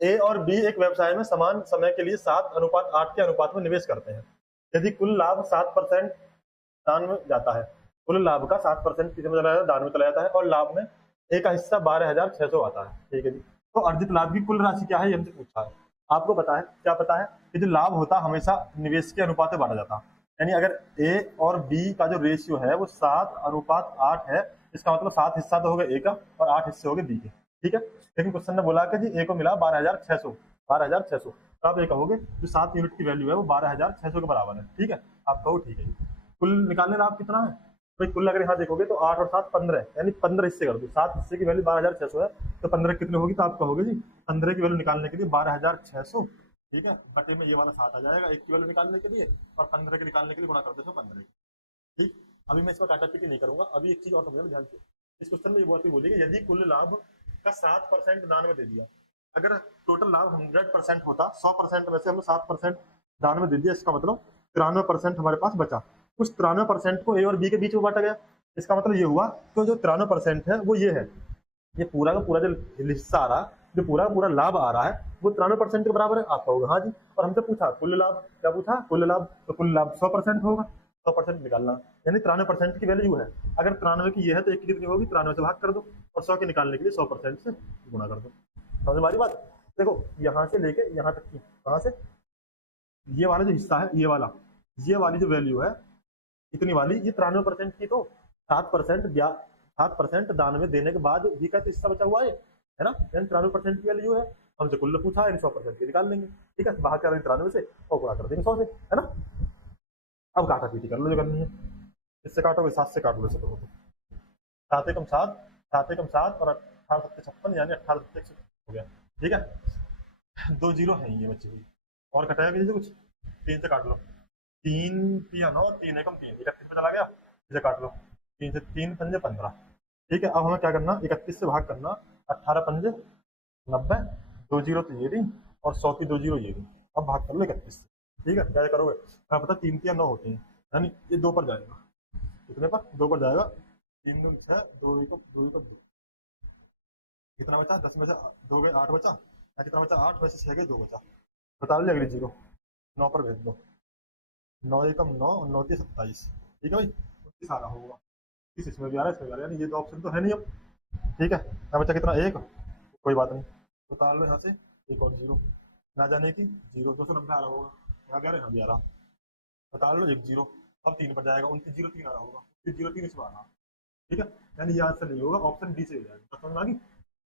ए और बी एक व्यवसाय में समान समय के लिए 7:8 के अनुपात में निवेश करते हैं। यदि कुल लाभ 7% दान में जाता है, कुल लाभ का 7% किसी में चला जाता है, दान में चला जाता है, और लाभ में ए का हिस्सा 12,600 आता है। ठीक है जी। तो अर्जित लाभ की कुल राशि क्या है, ये हमसे पूछा है। आपको पता है, क्या पता है कि जो लाभ होता है हमेशा निवेश के अनुपात में बांटा जाता है। यानी अगर ए और बी का जो रेशियो है वो 7:8 है, इसका मतलब 7 हिस्सा तो हो गया ए का और 8 हिस्से हो गए बी के। ठीक है। लेकिन क्वेश्चन ने बोला कि जी ए को मिला 12,600। तो आप ये कहोगे जो 7 यूनिट की वैल्यू है वो 12,600 के बराबर है। ठीक है। आप कहो ठीक है। कुल निकालने लाभ कितना है भाई, कुल अगर यहाँ देखोगे तो 8 और 7 15, यानी 15 हिस्से कर दो। 7 हिस्से की वैल्यू 12,600 है, तो 15 कितनी होगी, तो आप कहोगे जी 15 की वैल्यू निकालने के लिए 12,600, ठीक है, बटे में ये वाला 7 आ जाएगा एक की वैल्यू निकालने के लिए, और 15 के निकालने के लिए गुणा कर दो 15। ठीक। अभी मैं इसका काटा पीटी नहीं करूंगा, अभी एक चीज और समझो ध्यान से। इस क्वेश्चन में ये बात बोलेगी, यदि कुल लाभ का 7% दान में दे दिया, अगर टोटल लाभ 100% होता, 100% में से हमने 7% दान में दे दिया, इसका मतलब 93% हमारे पास बचा। उस 93% को ए और बी के बीच में बांटा गया। इसका मतलब ये हुआ तो जो 93% है वो ये है, ये पूरा का पूरा जो हिस्सा आ रहा, जो पूरा का पूरा लाभ आ रहा है वो 93% के बराबर है। आप कहोगे हाँ जी। और हमसे पूछा कुल लाभ, क्या पूछा, कुल लाभ, तो कुल लाभ 100% होगा, 100% निकालना, यानी 93% की वैल्यू है। अगर 93 की ये है तो एक की कितनी होगी, 93 से भाग कर दो, और 100 के निकालने के लिए 100% से गुणा कर दो। समझ में आ रही बात। देखो यहाँ से लेके यहाँ तक की, कहाँ से, ये वाला जो हिस्सा है, ये वाला, ये वाली जो वैल्यू है इतनी वाली, ये 93% की, तो 7% 7% दान में देने के बाद ये का तो हिस्सा बचा हुआ है ना, यानी 93% की वैल्यू है। हमसे कुल पूछा है, 100% की निकाल लेंगे। ठीक है, बाहर कर 93 से और गुणा कर देंगे 100 से, है ना। अब काटा पीटी कर लो जो करनी है। इससे काटोगे 7 से काट लो, इसे करो 7 एकम 7, 7 एकम 7 और 18 सत्ते 56, यानी 18 सत्ते 100 हो गया। ठीक है। 2 जीरो है ये बची हुई, और कटाएगा किसी से कुछ, 3 से काट लो, 3 3 9, 3 एकम 3, 31 पे चला गया, इसे काट लो, 3 से 3 पंजे 15। ठीक है। अब हमें क्या करना, 31 से भाग करना, 18 पंजे 90, 2 जीरो तो ये रही, और 100 की 2 जीरो ये रही। अब भाग कर लो 31 से। ठीक है, क्या करोगे, मैं पता 3 3 9 होती हैं, यानी ये 2 पर जाएगा, कितने पर, 2 पर जाएगा, 3 दूनी 6, 2 को 2 को 2, कितना बचा, 10 में से 2 गए 8 बचा, या कितना बचा 8 वैसे 6 गए 2 बचा। बता लो अगली जीरो, 9 पर भेज दो, 9 एकम 9 और 9 की 27। ठीक है भाई, 29 आ रहा होगा, इस इसमें भी आ रहा है, इसमें भी आ रहा है, यानी ये दो ऑप्शन तो है नहीं अब। ठीक है, यहाँ बचा कितना, एक, कोई बात नहीं, निकाल लो यहाँ से एक और जीरो, ना जाने की जीरो, 290 आ रहा होगा, यहाँ कह रहे हैं, यहाँ भी आ रहा, बता लो एक जीरो। अब 3 पर जाएगा, 29 जीरो 3 आ रहा होगा, फिर जीरो 3 इसमें आ रहा। ठीक है, यानी ये आंसर नहीं होगा, ऑप्शन डी से हो जाएगा। समझ आ गई।